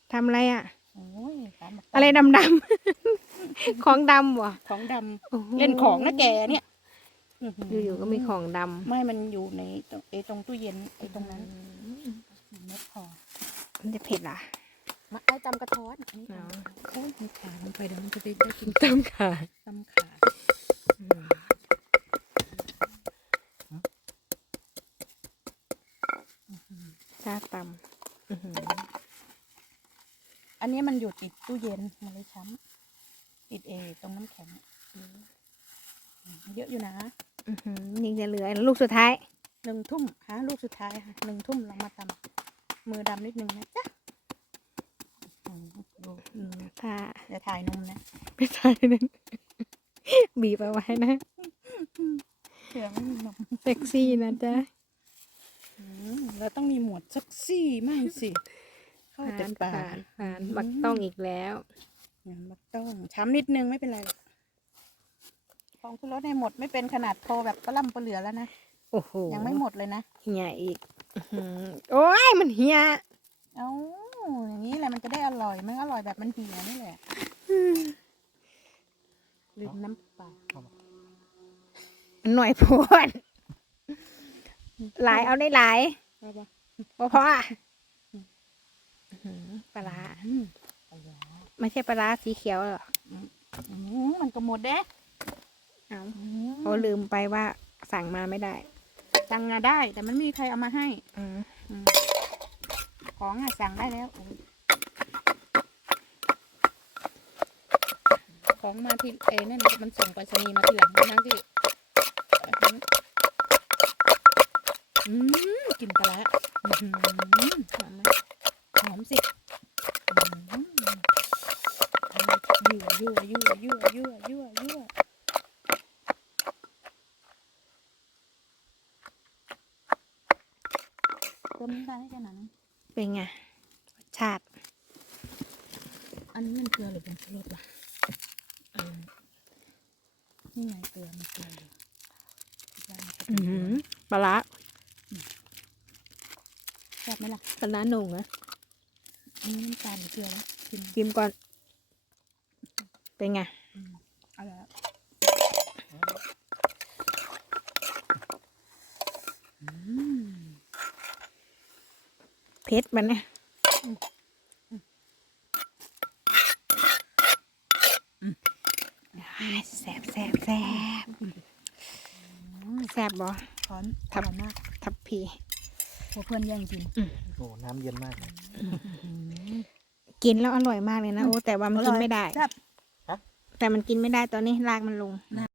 ทำอะไรอ่ะโอ้ยอะไรดำๆ ของดำวะของดำเล่นของนะแกเนี่ยอยู่ๆก็มีของดำไม่มันอยู่ในตรงตู้เย็นตรงนั้นเม็ดพอมันจะเผ็ดอ่ะมาเอาตำกระท้อนอันนี้อ๋อโอ้ยมีขาลงไปเดี๋ยวมันจะได้กินตำขาตำขาชาตำอันนี้มันอยู่ติดตู้เย็นมันเลยช้ำติดตรงน้ำแข็งเยอะอยู่นะนี่จะเหลือลูกสุดท้าย 1 ทุ่มหาลูกสุดท้ายค่ะ1 ทุ่มเรามาตำมือดำนิดนึงนะจ๊ะดูถ้าอย่าถ่ายนมนะไม่ใช่นึง บีบเอาไว้นะเผื่อไม่มีนมเซ็กซี่นะจ๊ะเราต้องมีหมวดเซ็กซี่มั่งสิเข้าแต่ปากผ่านบักต้องอีกแล้วมักต้องช้ำนิดนึงไม่เป็นไรหรอกของคุณรถในหมดไม่เป็นขนาดโทรแบบปลาล่ำปลาเหลือแล้วนะโอ้โหยังไม่หมดเลยนะเหี่ยอีกโอ้ยมันเหี่ยเอ้าอย่างนี้แหละมันจะได้อร่อยมันอร่อยแบบมันเหี่ยนี่แหละลืมน้ำปลาหน่อยโพดหลายเอาได้หลายเอาปะพออ่ะปลาร้าไม่ใช่ปลาร้าสีเขียวหรอมันก็หมดเด้เอาเขาลืมไปว่าสั่งมาไม่ได้สั่งอะได้ แต่มันไม่มีใครเอามาให้ ของอะสั่งได้แล้ว ของมาที่นั่นมันส่งไปรษณีย์มาทีหลังทั้งที่กลิ่นปลาร้าหอมไหมหอมสิยั่วเติมน้ำตาลให้แค่นั้นเป็นไงรสชาติอันนี้มันเกลือหรือเป็นชูรสล่ะนี่ไงเกลือมันเกลืออยู่ปลาร้าแซ่บไหมล่ะปลาร้าหนุ่งนะอันนี้น้ำตาลหรือเกลือวะกินชิมก่อน เป็นไงเอาละเผ็ดมันเนี่ยแซ่บแซ่บบ่ช้อนทับอร่อยมากทับพีพวกเพื่อนแย่งกินโอ้น้ำเย็นมากเลยกินแล้วอร่อยมากเลยนะ โอ้แต่ว่ามันกินไม่ได้แซ่บแต่มันกินไม่ได้ตอนนี้รากมันลง